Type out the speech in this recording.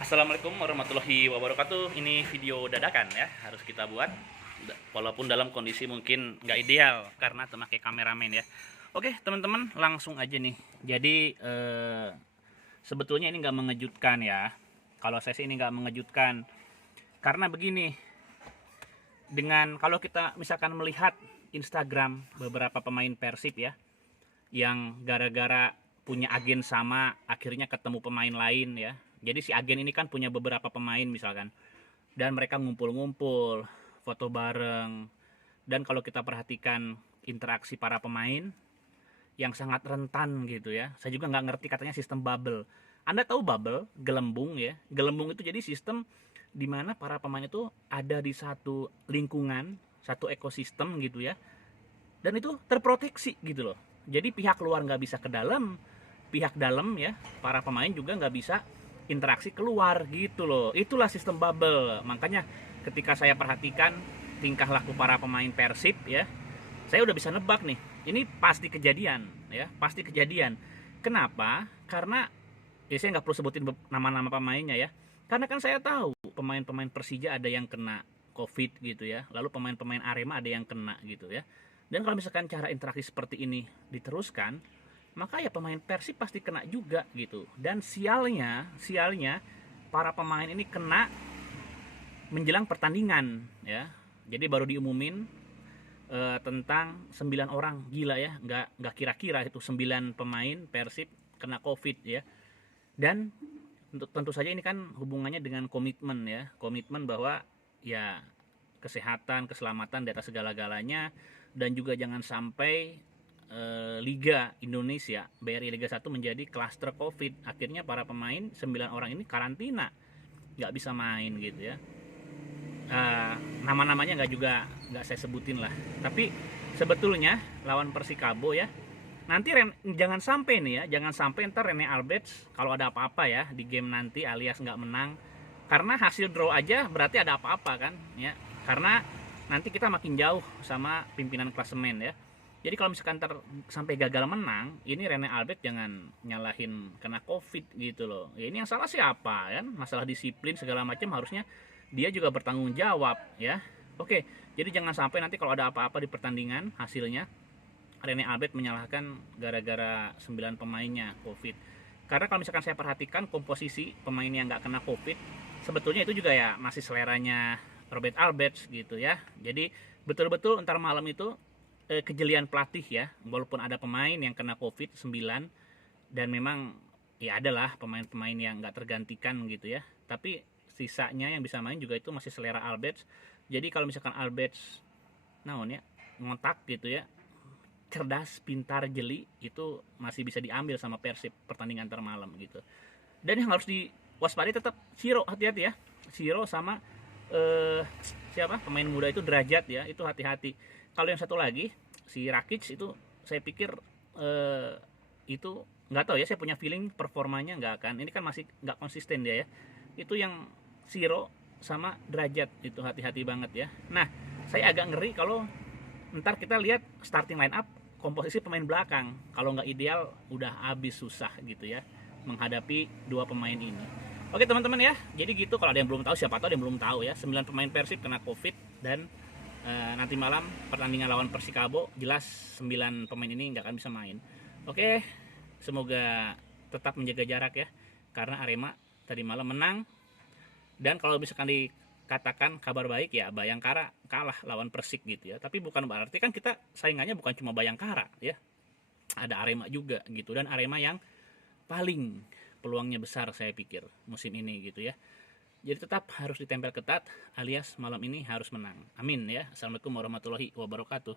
Assalamualaikum warahmatullahi wabarakatuh. Ini video dadakan ya, harus kita buat walaupun dalam kondisi mungkin nggak ideal karena memakai kameramen ya. Oke teman-teman, langsung aja nih. Jadi sebetulnya ini nggak mengejutkan ya. Kalau saya sih ini nggak mengejutkan karena begini. Dengan kalau kita misalkan melihat Instagram beberapa pemain Persib ya, yang gara-gara punya agen sama akhirnya ketemu pemain lain ya. Jadi si agen ini kan punya beberapa pemain misalkan, dan mereka ngumpul-ngumpul foto bareng. Dan kalau kita perhatikan interaksi para pemain yang sangat rentan gitu ya, saya juga nggak ngerti katanya sistem bubble. Anda tahu bubble, gelembung ya. Gelembung itu jadi sistem di mana para pemain itu ada di satu lingkungan, satu ekosistem gitu ya, dan itu terproteksi gitu loh. Jadi pihak luar nggak bisa ke dalam, pihak dalam ya, para pemain juga nggak bisa interaksi keluar gitu loh. Itulah sistem bubble. Makanya ketika saya perhatikan tingkah laku para pemain Persib ya, saya udah bisa nebak nih, ini pasti kejadian ya, pasti kejadian. Kenapa? Karena ya saya nggak perlu sebutin nama-nama pemainnya ya, karena kan saya tahu pemain-pemain Persija ada yang kena COVID gitu ya, lalu pemain-pemain Arema ada yang kena gitu ya. Dan kalau misalkan cara interaksi seperti ini diteruskan, maka ya pemain Persib pasti kena juga gitu. Dan sialnya para pemain ini kena menjelang pertandingan ya. Jadi baru diumumin tentang 9 orang, gila ya, nggak kira-kira itu 9 pemain Persib kena COVID ya. Dan tentu saja ini kan hubungannya dengan komitmen ya, komitmen bahwa ya kesehatan, keselamatan di atas segala-galanya, dan juga jangan sampai Liga Indonesia, BRI Liga 1 menjadi klaster COVID. Akhirnya para pemain 9 orang ini karantina, nggak bisa main gitu ya. Nama-namanya nggak saya sebutin lah. Tapi sebetulnya lawan Persikabo ya, nanti jangan sampai nih ya, jangan sampai ntar Rene Alberts kalau ada apa-apa ya di game nanti alias nggak menang, karena hasil draw aja berarti ada apa-apa kan ya, karena nanti kita makin jauh sama pimpinan klasemen ya. Jadi kalau misalkan sampai gagal menang, ini Rene Albert jangan nyalahin kena COVID gitu loh. Ya ini yang salah siapa kan? Masalah disiplin segala macam harusnya dia juga bertanggung jawab ya. Oke, jadi jangan sampai nanti kalau ada apa-apa di pertandingan hasilnya Rene Albert menyalahkan gara-gara 9 pemainnya COVID. Karena kalau misalkan saya perhatikan komposisi pemain yang nggak kena COVID, sebetulnya itu juga ya masih seleranya Robert Alberts gitu ya. Jadi betul-betul ntar malam itu kejelian pelatih ya, walaupun ada pemain yang kena COVID-19 dan memang ya adalah pemain-pemain yang nggak tergantikan gitu ya, tapi sisanya yang bisa main juga itu masih selera Alberts. Jadi kalau misalkan Alberts naon ya, ngotak gitu ya, cerdas, pintar, jeli, itu masih bisa diambil sama Persib pertandingan ntar malam gitu. Dan yang harus diwaspadai tetap Siro, hati-hati ya, Siro sama siapa pemain muda itu Derajat ya, itu hati-hati. Kalau yang satu lagi si Rakic itu saya pikir itu nggak tahu ya, saya punya feeling performanya nggak akan, ini kan masih nggak konsisten dia ya. Itu yang Siro sama Derajat itu hati-hati banget ya. Nah saya agak ngeri kalau ntar kita lihat starting line up komposisi pemain belakang, kalau nggak ideal udah habis susah gitu ya menghadapi dua pemain ini. Oke teman-teman ya, jadi gitu. Kalau ada yang belum tahu, siapa tahu ada yang belum tahu ya, 9 pemain Persib kena COVID, dan nanti malam pertandingan lawan Persikabo jelas 9 pemain ini nggak akan bisa main. Oke, semoga tetap menjaga jarak ya, karena Arema tadi malam menang. Dan kalau misalkan dikatakan kabar baik ya, Bayangkara kalah lawan Persik gitu ya, tapi bukan berarti kan kita saingannya bukan cuma Bayangkara ya, ada Arema juga gitu, dan Arema yang paling peluangnya besar saya pikir musim ini gitu ya. Jadi tetap harus ditempel ketat, alias malam ini harus menang. Amin ya. Assalamualaikum warahmatullahi wabarakatuh.